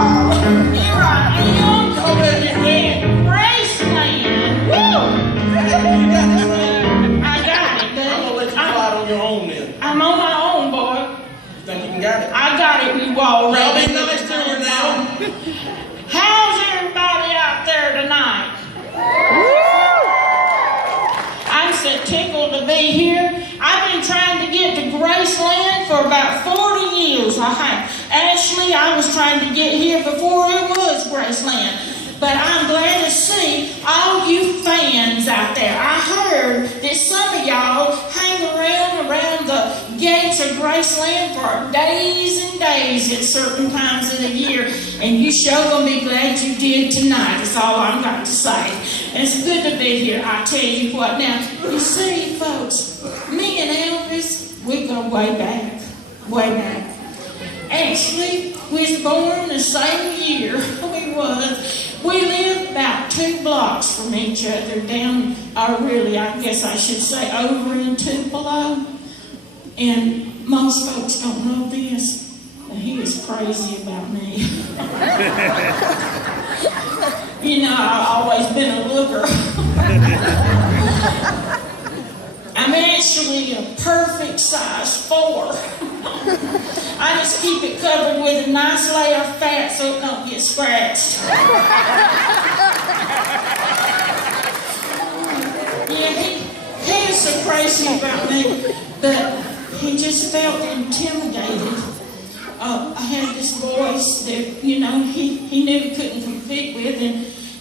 Here I am, coming in Graceland. Woo! I got it, buddy. I'm gonna let you fly on your own then. I'm on my own, boy. You think you can get it? I got it, you all Y'all ready. be nice to her now. How's everybody out there tonight? I'm so tickled to be here. I've been trying to get to Graceland for about 40 years. I have. Actually, I was trying to get here before it was Graceland. But I'm glad to see all you fans out there. I heard that some of y'all hang around the gates of Graceland for days and days at certain times of the year. And you sure gonna be glad you did tonight. That's all I'm got to say. It's good to be here. I tell you what. Now, you see, folks, me and Elvis, we go way back. Way back. Actually, we was born the same year we was. We lived about 2 blocks from each other down, or really, I guess I should say, over in Tupelo. And most folks don't know this, but he is crazy about me. You know, I've always been a looker. I'm actually a perfect size 4. I just keep it covered with a nice layer of fat so it don't get scratched. Yeah, he is so crazy about me, but he just felt intimidated. I had this voice that, you know, he knew he couldn't compete with,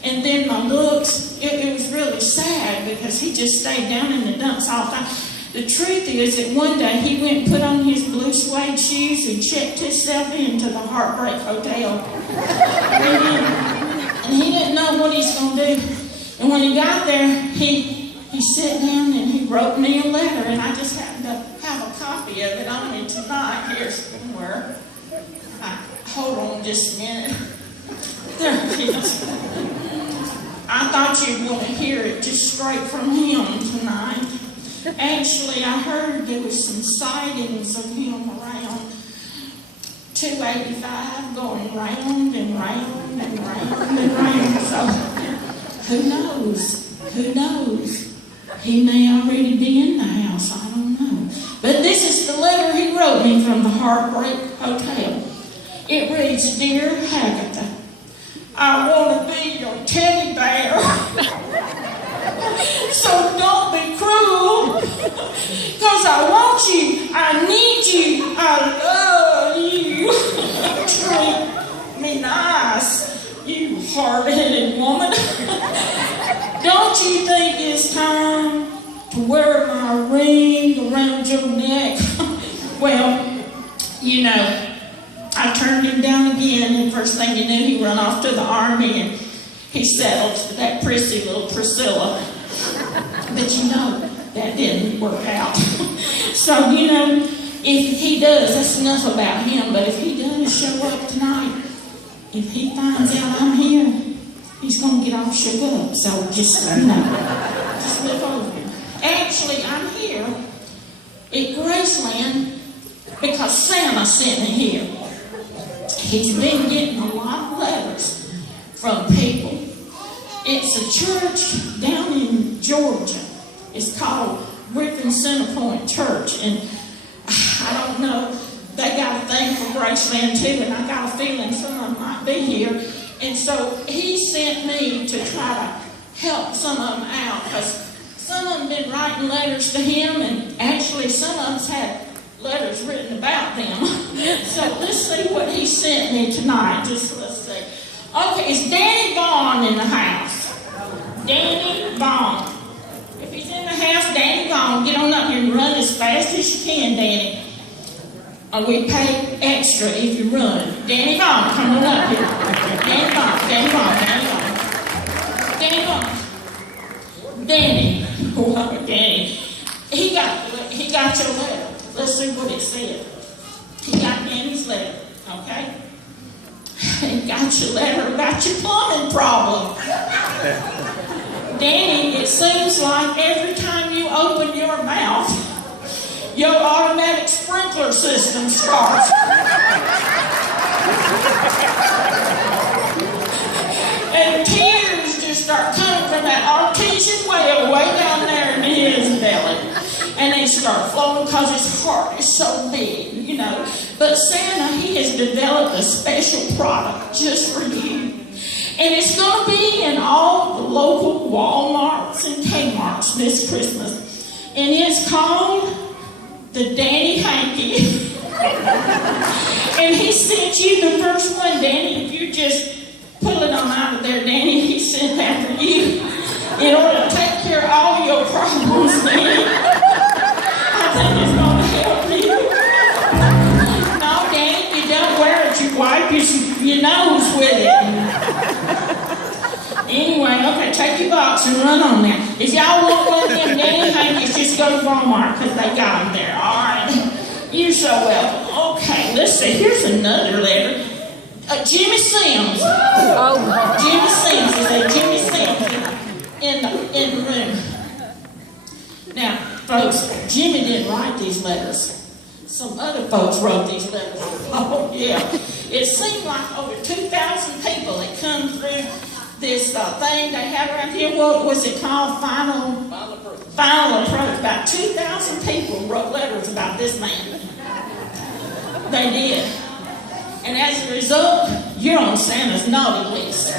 and then my looks, it was really sad because he just stayed down in the dumps all the time. The truth is that one day he went and put on his blue suede shoes and checked himself into the Heartbreak Hotel. And he didn't know what he's going to do. And when he got there, he sat down and he wrote me a letter, and I just happened to have a copy of it on me tonight here somewhere. Hold on just a minute. There it is. I thought you'd want to hear it just straight from him tonight. Actually, I heard there was some sightings of him around 285 going round and round and round and round. So, who knows? Who knows? He may already be in the house. I don't know. But this is the letter he wrote me from the Heartbreak Hotel. It reads, Dear Hagatha, I want to be your teddy bear. So don't be cruel, because I want you, I need you, I love you. Treat me nice, you hard-headed woman. Don't you think it's time to wear my ring around your neck? Well, you know, I turned him down again, and first thing you knew, he run off to the army, and he settled for that prissy little Priscilla. But you know, that didn't work out. So, you know, if he does, that's enough about him, but if he does show up tonight, if he finds out I'm here, he's going to get all shook up. So just, you know, just look over here. Actually, I'm here at Graceland because Santa sent me here. He's been getting a lot of letters from people. It's a church down in Georgia. It's called Griffin Center Point Church. And I don't know, they got a thing for Graceland too, and I got a feeling some of them might be here. And so he sent me to try to help some of them out, because some of them been writing letters to him, and actually some of them's had letters written about them. So let's see what he sent me tonight. Just let's see. Okay, it's Danny Vaughn in the house. Danny Vaughn. If he's in the house, Danny Vaughn, get on up here and run as fast as you can, Danny. We pay extra if you run. Danny Vaughn, come on up here. Danny Vaughn, Danny Vaughn, Danny Vaughn. Danny Vaughn. Danny. Oh, Danny. He got your letter. Let's see what it said. He got Danny's letter, okay? He got your letter about your plumbing problem. Danny, it seems like every time you open your mouth, your automatic sprinkler system starts. start coming from that artesian well way down there in his belly. And they start flowing because his heart is so big, you know. But Santa, he has developed a special product just for you. And it's going to be in all the local Walmarts and Kmarts this Christmas. And it's called the Danny Hanky. And he sent you the first one, Danny. If you just pull it on out of there, Danny, he sent after you in order to take care of all your problems, Danny. I think it's going to help you. No, Danny, you don't wear it. You wipe your nose with it. Anyway, okay, take your box and run on there. If y'all want one of them Danny Hankies, just go to Walmart because they got them there, all right? You're so welcome. Okay, let's see. Here's another letter. Jimmy Sims. Oh, Jimmy Sims. Is that Jimmy Sims in the room? Now, folks, Jimmy didn't write these letters. Some other folks wrote these letters. Oh, yeah. It seemed like over 2,000 people that come through this thing they have around here. What was it called? Final Approach. About 2,000 people wrote letters about this man. They did. And as a result, you're on Santa's naughty list.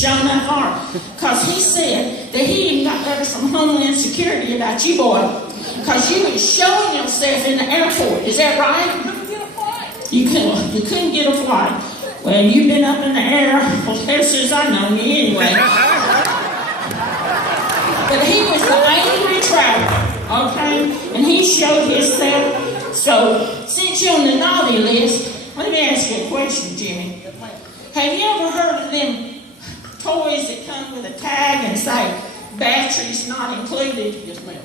Show enough heart. Because he said that he even got letters from Homeland Security about you, boy. Because you was showing yourself in the airport. Is that right? You couldn't get a flight. Well, you've been up in the air ever since I've known you anyway. But he was the angry traveler, okay? And he showed himself. So, since you're on the naughty list, let me ask you a question, Jimmy. Have you ever heard of them toys that come with a tag and say, batteries not included? Yes, ma'am.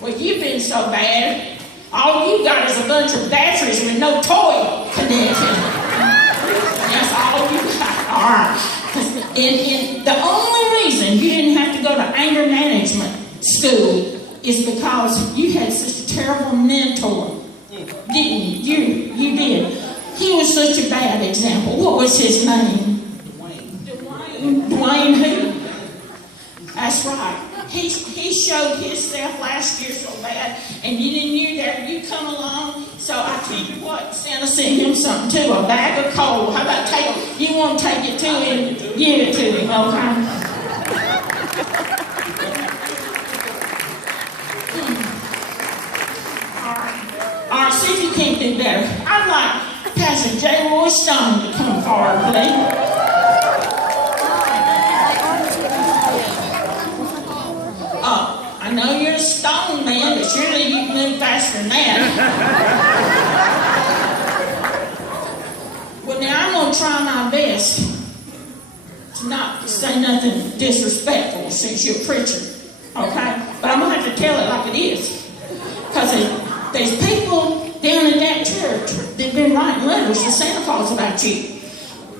Well, you've been so bad, all you got is a bunch of batteries with no toy connected. That's all you got. All right. And the only reason you didn't have to go to anger management school is because you had such a terrible mentor. Didn't you? You did. He was such a bad example. What was his name? Dwayne who? That's right. He showed himself last year so bad, and you didn't knew that you come along. So I tell you what, Santa sent him something too, a bag of coal. How about you want to take it to him, give it to him, okay? All right, see if you can't do better. I'd like Pastor J. Roy Stone to come forward, please. I know you're a stone man, but surely you can move faster than that. Well, now I'm going to try my best to not say nothing disrespectful since you're a preacher, okay? But I'm going to have to tell it like it is. Because there's people down in that church that been writing letters to Santa Claus about you.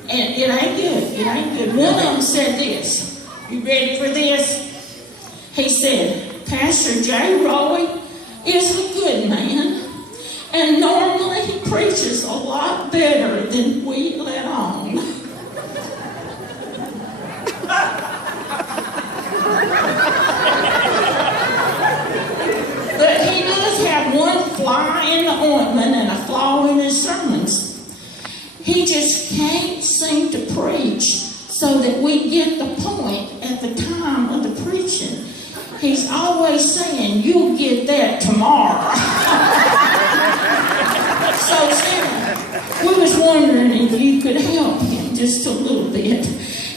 And it ain't good. It ain't good. One of them said this. You ready for this? He said, Pastor J. Roy is a good man, and normally he preaches a lot better than we let on. But he does have one fly in the ointment and a flaw in his sermons. He just can't seem to preach so that we get the point at the time of the preaching. He's always saying, you'll get that tomorrow. So, Santa, we was wondering if you could help him just a little bit.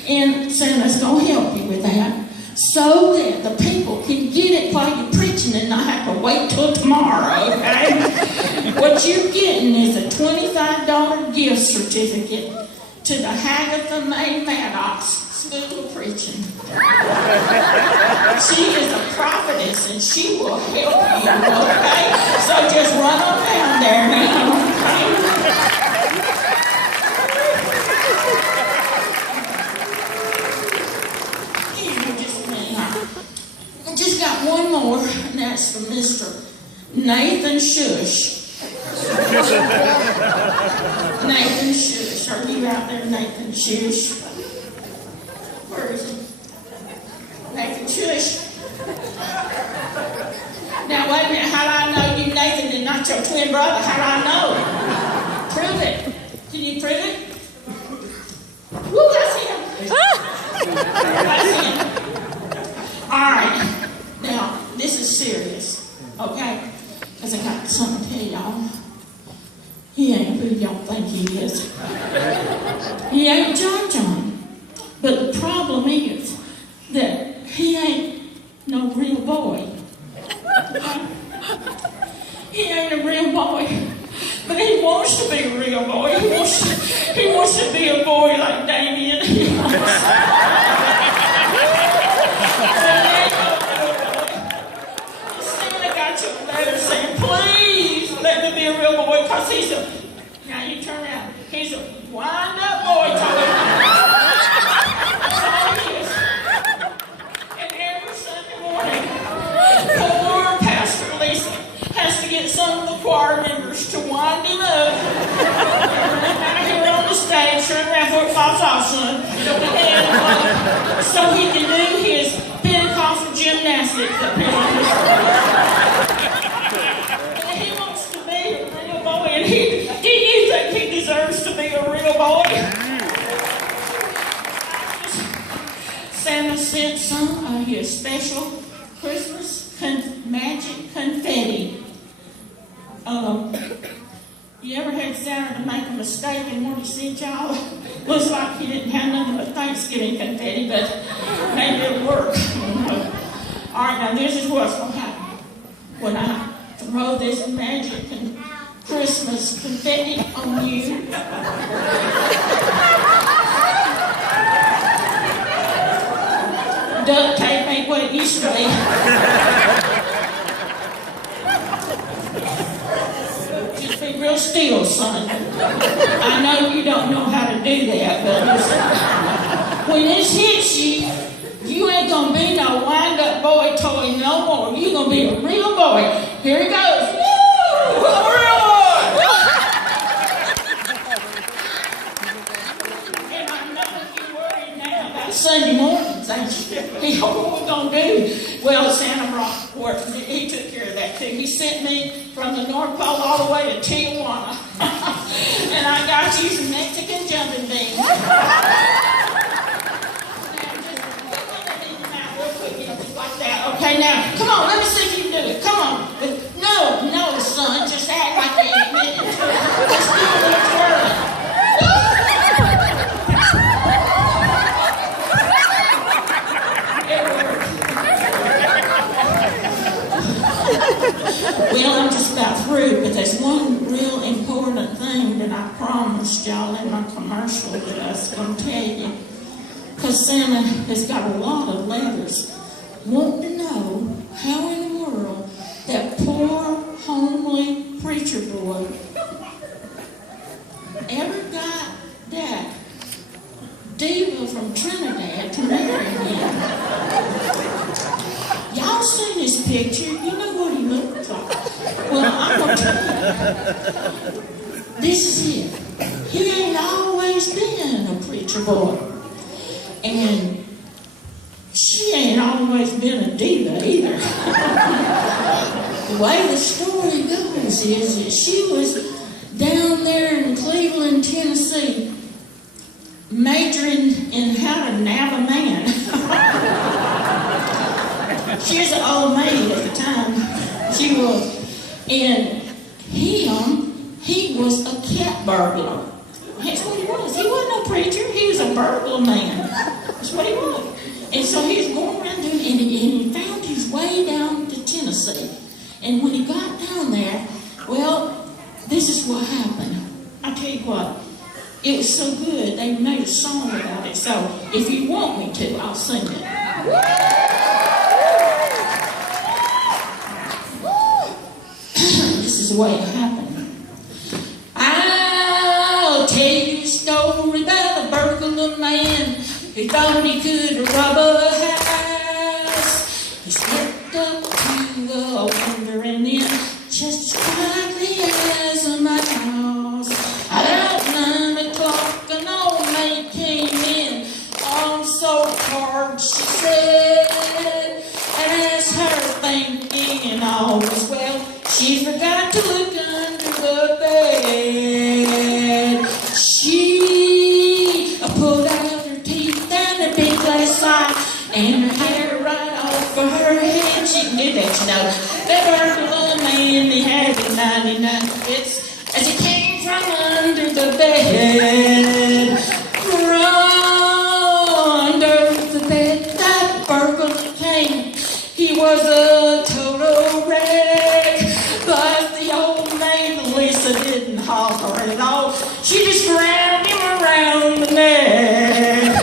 And Santa's going to help you with that so that the people can get it while you're preaching and not have to wait till tomorrow, okay? What you're getting is a $25 gift certificate to the Hagatha May Maddox School of Preaching. She is a prophetess and she will help you, okay? So just run on down there now, okay? I just got one more, and that's from Mr. Nathan Shush. Nathan Shush. Are you out there, Nathan Shush? brother. How do I know? Prove it. Can you prove it? Woo, that's him. That's him. All right. Now, this is serious, okay? Because I got something to tell y'all. He ain't who y'all think he is. He ain't John. But the problem is that he ain't no real boy. He ain't a real boy. But he wants to be a real boy. He wants to be a boy like Damien. Santa got your letter saying, please let me be a real boy, because he's a, now you turn around, he's a wind-up boy toy. That's all he is. And every Sunday morning, poor Pastor Lisa has to get some of the choir members to wind him up. Out here on the stage, turn around before it falls off, son. And, so he can do his Pentecostal gymnastics up here on the stage. And he wants to be a real boy, and do you think he deserves to be a real boy? Santa sent some of his special Christmas magic confetti. You ever had Santa to make a mistake and what he sent y'all? Looks like he didn't have nothing but Thanksgiving confetti, but maybe it'll work. All right, now this is what's going to happen. When I throw this magic Christmas confetti on you, duct tape ain't what it used to be. Just be real still, son. I know you don't know how to do that, but listen, when this hits you, you ain't gonna be no wind-up boy toy no more. You gonna be a real boy. Here he goes. Woo! I'm a real boy! And I know you're worried now about Sunday mornings, ain't you? What we gonna do? Well, Santa brought, he took care of that too. He sent me from the North Pole all the way to Tijuana. And I got you some Mexican jumping beans. Like that. Okay, now, come on, let me see if you can do it. Come on. No, son, just act like you ain't meant to. Just do a little twirling. Well, I'm just about through, but there's one real important thing that I promised y'all in my commercial that I was going to tell you. Because Santa has got a lot of letters wanting to know how in the world that poor, homely preacher boy ever got that diva from Trinidad to marry him. Y'all seen this picture? You know what he looks like. Well, I'm going to tell you. This is it. He ain't always been a preacher boy. And she ain't always been a diva either. The way the story goes is that she was down there in Cleveland, Tennessee, majoring in how to nab a man. She was an old maid at the time. She was. And he was a cat burglar. That's what he was. He wasn't no preacher. He was a burglar man. That's what he was. And so he was going around doing, and he found his way down to Tennessee. And when he got down there, well, this is what happened. I tell you what, it was so good, they made a song about it. So if you want me to, I'll sing it. This is the way it happened. I'll tell you a story about a burglar man who thought he could rob a house. He slipped up to a window and then just as quietly as a mouse. About 9 o'clock an old maid came in, all so hard she said. And as her thinking all was well, she forgot to look under the bed. Under the bed, that burglar came. He was a total wreck. But the old maid Lisa didn't holler at all. She just grabbed him around the neck.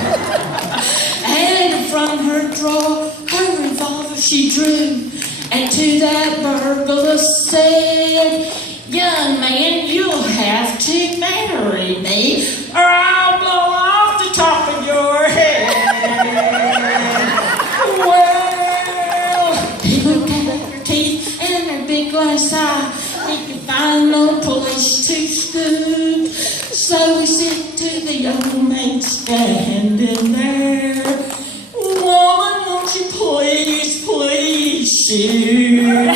And from her drawer, her revolver she drew, and to that burglar said, "Young man, you'll have to marry me, or I'll blow off the top of your head." Well, he looked at her teeth and her big glass eye. He could find no place to scoop. So he said to the young maid standing there, "Woman, won't you please, please shoot?"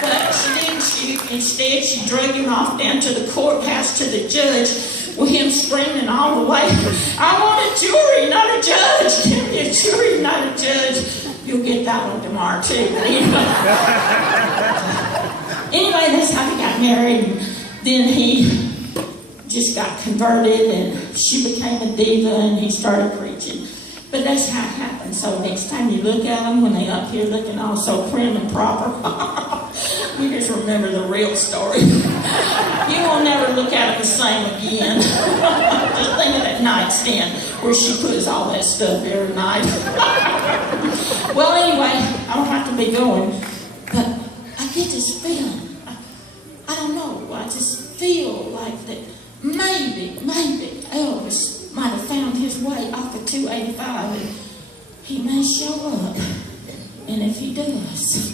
But she didn't shoot. Instead, she dragged him off down to the courthouse to the judge, with him screaming all the way, "I want a jury, not a judge. Give me a jury, not a judge." You'll get that one tomorrow, too. Anyway, that's how he got married. And then he just got converted, and she became a diva, and he started preaching. But that's how it happened. So next time you look at them, when they're up here looking all so prim and proper, you just remember the real story. You will never look at them the same again. Just think of that nightstand where she puts all that stuff every night. Well, anyway, I don't have to be going, but I get this feeling. I don't know. I just feel like that maybe Elvis might have found his way off of 285, and he may show up. And if he does,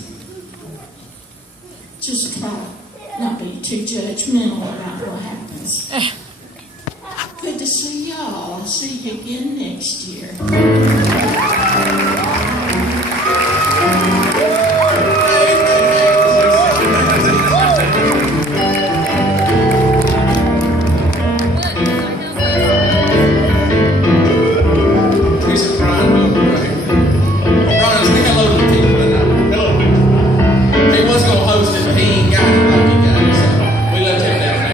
just try to not be too judgmental about what happens. Good to see y'all. I'll see you again next year.